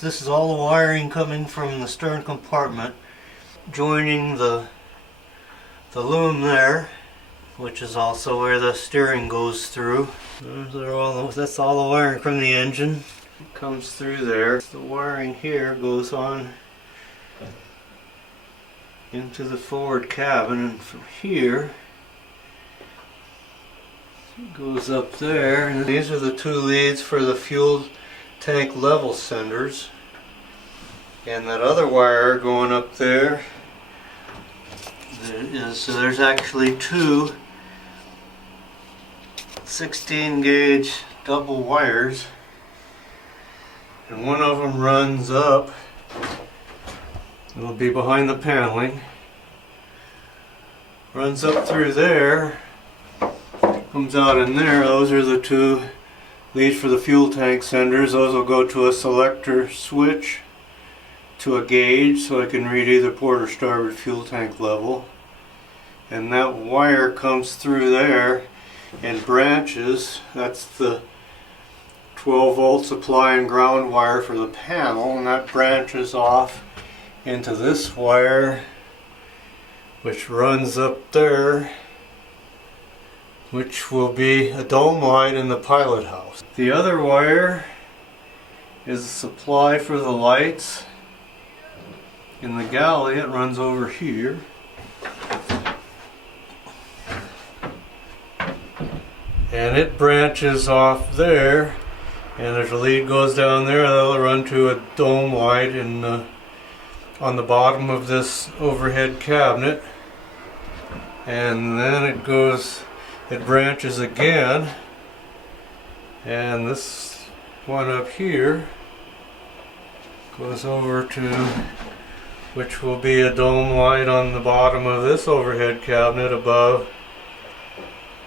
This is all the wiring coming from the stern compartment, joining the loom there, which is also where the steering goes through. That's all the wiring from the engine. It comes through there. The wiring here goes on into the forward cabin, and from here it goes up there. And these are the two leads for the fuel tank level senders, and that other wire going up there there's actually two 16 gauge double wires, and one of them runs up. It'll be behind the paneling, runs up through there, comes out in there. Those are the two leads for the fuel tank senders. Those will go to a selector switch to a gauge, so I can read either port or starboard fuel tank level. And that wire comes through there and branches. That's the 12 volt supply and ground wire for the panel, and that branches off into this wire, which runs up there, which will be a dome light in the pilot house. The other wire is a supply for the lights in the galley. It runs over here. And it branches off there, and there's a lead goes down there. That'll run to a dome light on the bottom of this overhead cabinet. And then it branches again, and this one up here goes over to, which will be a dome light on the bottom of this overhead cabinet above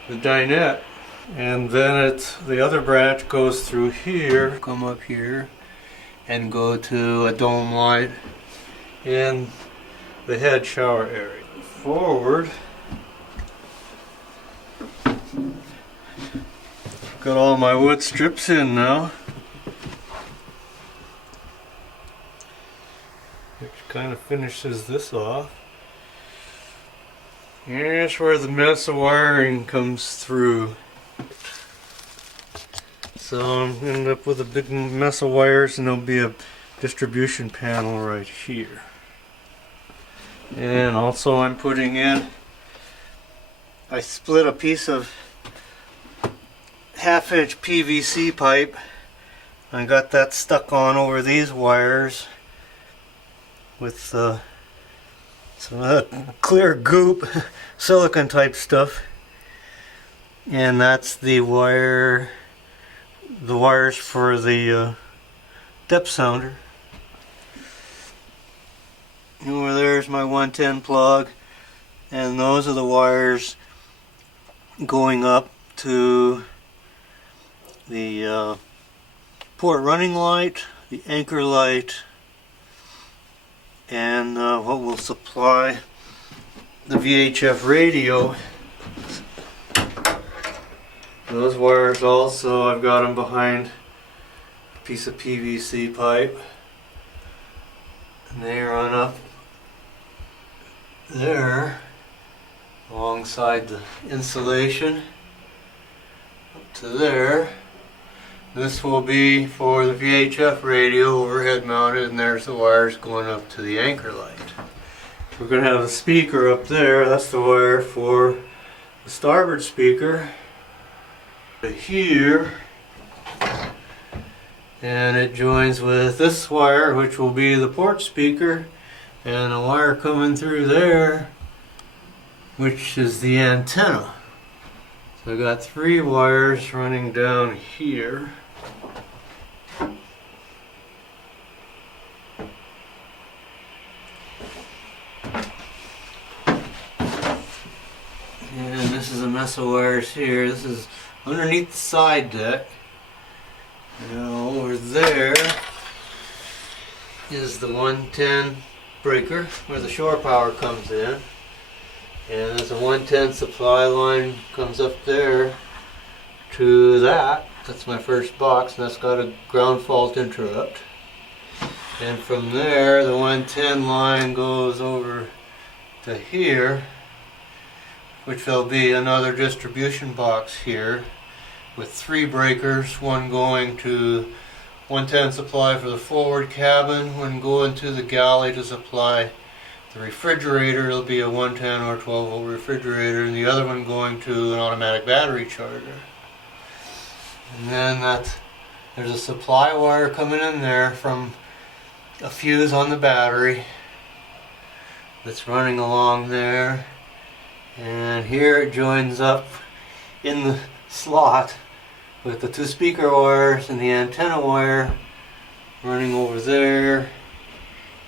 the dinette. And then the other branch goes through here, come up here, and go to a dome light in the head shower area. Forward, got all my wood strips in now, which kind of finishes this off. Here's where the mess of wiring comes through. So I'm going to end up with a big mess of wires, and there'll be a distribution panel right here. And also I'm putting in, I split a piece of 1/2 inch PVC pipe. I got that stuck on over these wires with some of that clear goop, silicone type stuff. And that's the wires for the depth sounder. And over there's my 110 plug, and those are the wires going up to the port running light, the anchor light, and what will supply the VHF radio. Those wires also, I've got them behind a piece of PVC pipe, and they run up there alongside the insulation up to there. This will be for the VHF radio, overhead mounted, and there's the wires going up to the anchor light. We're going to have a speaker up there. That's the wire for the starboard speaker. Here, and it joins with this wire, which will be the port speaker, and a wire coming through there, which is the antenna. So I got 3 wires running down here. And this is a mess of wires here. This is underneath the side deck. Now over there is the 110 breaker where the shore power comes in, and there's a 110 supply line comes up there to that. That's my first box, and that's got a ground fault interrupt. And from there, the 110 line goes over to here, which will be another distribution box here with 3 breakers, one going to 110 supply for the forward cabin, one going to the galley to supply the refrigerator. It'll be a 110 or 12 volt refrigerator, and the other one going to an automatic battery charger. And then there's a supply wire coming in there from a fuse on the battery that's running along there, and here it joins up in the slot with the 2 speaker wires and the antenna wire running over there,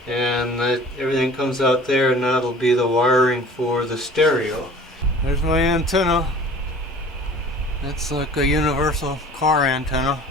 and everything comes out there, and that'll be the wiring for the stereo. There's my antenna. It's like a universal car antenna.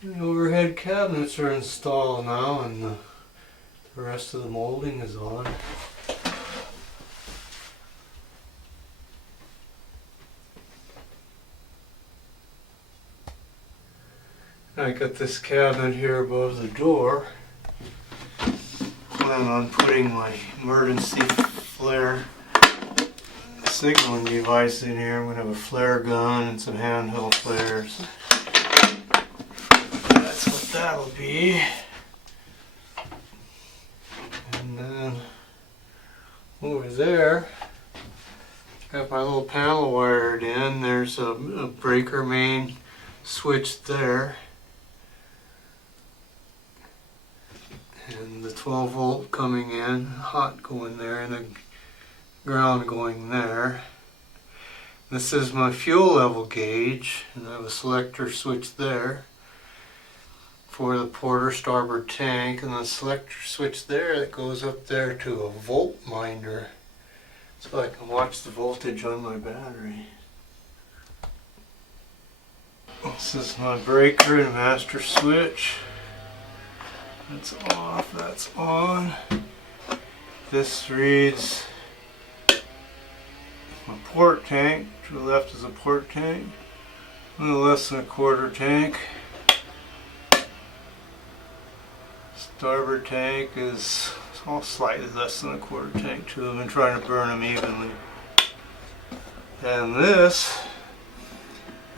The overhead cabinets are installed now, and the rest of the molding is on. I got this cabinet here above the door. Plan on putting my emergency flare signaling device in here. I'm going to have a flare gun and some handheld flares. That's what that'll be. And then over there, got my little panel wired in. There's a breaker main switch there. And the 12 volt coming in, hot going there, and the ground going there. This is my fuel level gauge, and I have a selector switch there for the port or starboard tank, and the selector switch there that goes up there to a volt minder, so I can watch the voltage on my battery. This is my breaker and master switch. That's off, that's on. This reads my port tank. To the left is a port tank, a little less than a quarter tank. Starboard tank is all slightly less than a quarter tank too. I've been trying to burn them evenly. And this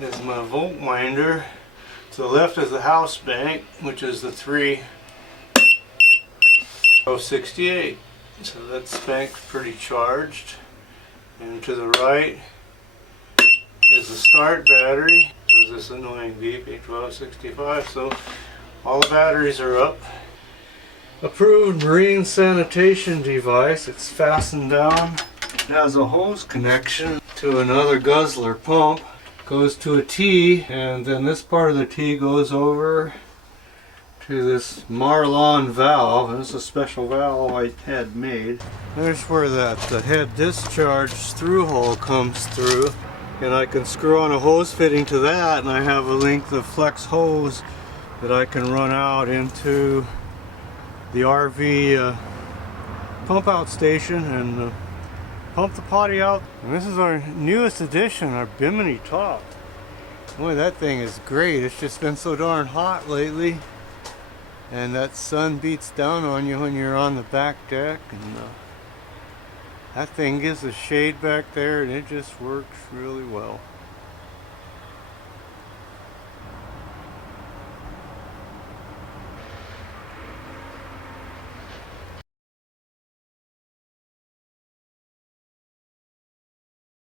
is my volt minder. To the left is the house bank, which is the 3068. So that bank's pretty charged. And to the right is the start battery. There's this annoying beeping 1265. So all the batteries are up. Approved marine sanitation device. It's fastened down. It has a hose connection to another guzzler pump. Goes to a T, and then this part of the T goes over to this Marlon valve. It's a special valve I had made. There's where the head discharge through hole comes through, and I can screw on a hose fitting to that, and I have a length of flex hose that I can run out into the RV pump out station and pump the potty out. And this is our newest addition, our Bimini top. Boy, that thing is great. It's just been so darn hot lately, and that sun beats down on you when you're on the back deck, and that thing gives a shade back there, and it just works really well.